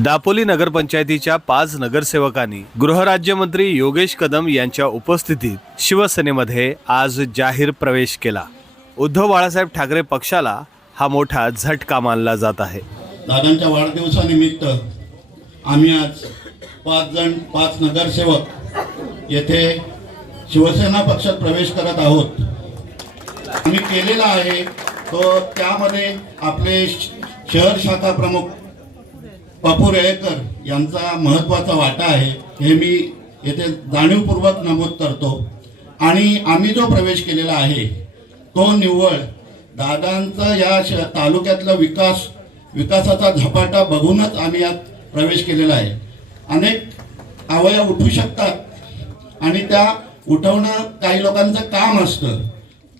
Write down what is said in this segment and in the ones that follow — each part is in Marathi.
दापोली नगरपंचायतीच्या पाच नगरसेवकांनी गृहराज्यमंत्री योगेश कदम यांच्या उपस्थितीत शिवसेनेमध्ये आज जाहीर प्रवेश केला. उद्धव बाळासाहेब ठाकरे पक्षाला हा मोठा झटका मानला जात आहे. दादांच्या वाढदिवसानिमित्त आम्ही आज पाच जण पाच नगरसेवक येथे शिवसेना पक्षात प्रवेश करत आहोत. आम्ही केलेला आहे तो त्यामध्ये आपले शहर शाखा प्रमुख पपू रेळेकर यांचा महत्त्वाचा वाटा आहे हे मी येथे जाणीवपूर्वक नमूद करतो. आणि आम्ही जो प्रवेश केलेला आहे तो निव्वळ. दादांचा या श तालुक्यातला विकास विकासाचा झपाटा बघूनच आम्ही यात प्रवेश केलेला आहे. अनेक आवया उठू शकतात आणि त्या उठवणं काही लोकांचं काम असतं.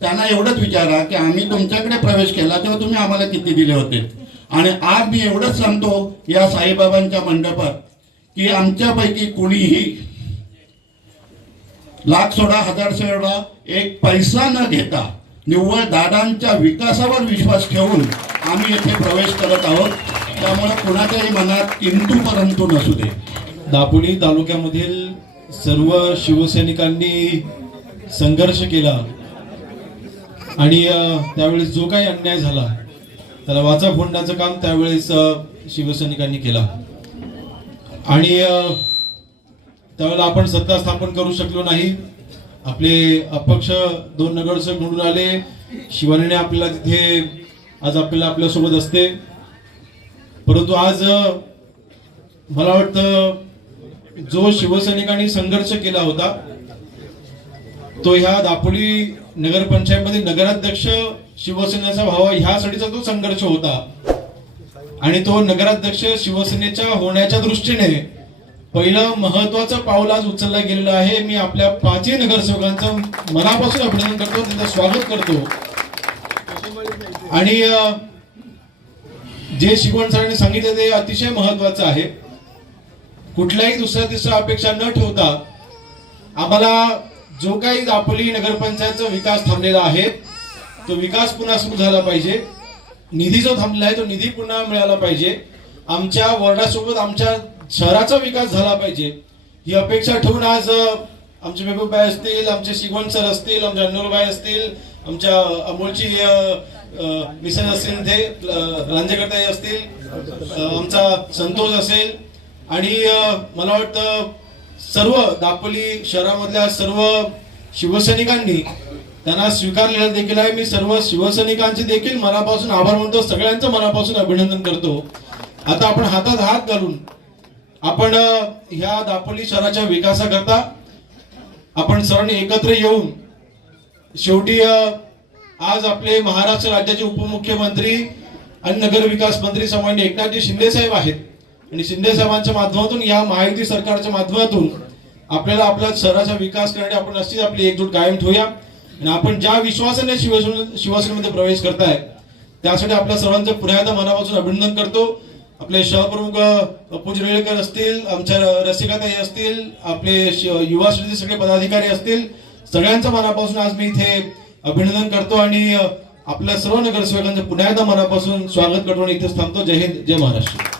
त्यांना एवढंच विचारा की आम्ही तुमच्याकडे प्रवेश केला तेव्हा तुम्ही आम्हाला किती दिले होते? आणि आज मी एवढंच सांगतो या साईबाबांच्या मंडपात की आमच्यापैकी कुणीही लाख सोडा हजार सोडा एक पैसा न घेता निव्वळ दादांच्या विकासावर विश्वास ठेवून आम्ही येथे प्रवेश करत आहोत. त्यामुळे कुणाच्याही मनात किंतू परंतु नसू दे. दापोली तालुक्यामधील सर्व शिवसैनिकांनी संघर्ष केला. आणि त्यावेळेस जो काही अन्याय झाला त्याला वाचा फोडण्याचं काम त्यावेळेस शिवसैनिकांनी केला. आणि त्यावेळेला आपण सत्ता स्थापन करू शकलो नाही. आपले अपक्ष दोन नगरसेवक निवडून आले. शिवानीने आपल्याला तिथे आज आपल्याला आपल्यासोबत असते. परंतु आज मला वाटतं जो शिवसैनिकांनी संघर्ष केला होता तो ह्या दापोली नगरपंचायतमध्ये नगराध्यक्ष शिवसेनेचा व्हावा ह्यासाठीचा तो संघर्ष होता. आणि तो नगराध्यक्ष शिवसेनेच्या होण्याच्या दृष्टीने पहिलं महत्वाचं पाऊल आज उचललं गेलेलं आहे. मी आपल्या पाचही नगरसेवकांचं मनापासून अभिनंदन करतो. त्यांचं स्वागत करतो. आणि जे शिकवण सरांनी सांगितलं ते अतिशय महत्वाचं आहे. कुठल्याही दुसऱ्या तिसऱ्या अपेक्षा न ठेवता आम्हाला जो काही दापोली नगरपंचायतचा विकास थांबलेला आहे तो विकास पुन्हा सुरू झाला पाहिजे. निधी जो थांबलेला आहे तो निधी पुन्हा मिळाला पाहिजे. आमच्या वॉर्डासोबत आमच्या शहराचा विकास झाला पाहिजे. ही अपेक्षा ठेवून आज आमचे मेहबूबाई असतील आमचे शिगवण सर असतील आमच्या अन्नूरबाई असतील आमच्या अमोलची अ, असेल मिसेस असतील ते अ, असतील आमचा संतोष असेल. आणि मला वाटतं सर्व दापोली शहरामधल्या सर्व शिवसैनिकांनी त्यांना स्वीकारलेलं देखील आहे. मी सर्व शिवसैनिकांचे देखील मनापासून आभार मानतो. सगळ्यांचं मनापासून अभिनंदन करतो. आता आपण हातात हात घालून आपण ह्या दापोली शहराच्या विकासाकरता आपण सर्वांनी एकत्र येऊन शेवटी आज आपले महाराष्ट्र राज्याचे उपमुख्यमंत्री आणि नगर विकास मंत्री सामान्य एकनाथजी शिंदे साहेब आहेत. आणि शिंदे साहेबांच्या माध्यमातून या महायुती सरकारच्या माध्यमातून आपल्याला आपल्या शहराचा विकास करण्यासाठी आपण नक्कीच आपली एकजूट कायम ठेवूया. आणि आपण ज्या विश्वासाने शिवसेनेमध्ये प्रवेश करताय त्यासाठी आपल्या सर्वांचं पुन्हा एकदा मनापासून अभिनंदन करतो. आपले शहप्रमुख अपूज रेळकर असतील आमच्या रसिकाताई असतील आपले युवा श्रेणीचे सगळे पदाधिकारी असतील सगळ्यांचं मनापासून आज मी इथे अभिनंदन करतो आणि आपल्या सर्व नगरसेवकांचं पुन्हा एकदा मनापासून स्वागत करतो आणि इथेच थांबतो. जय हिंद जय महाराष्ट्र.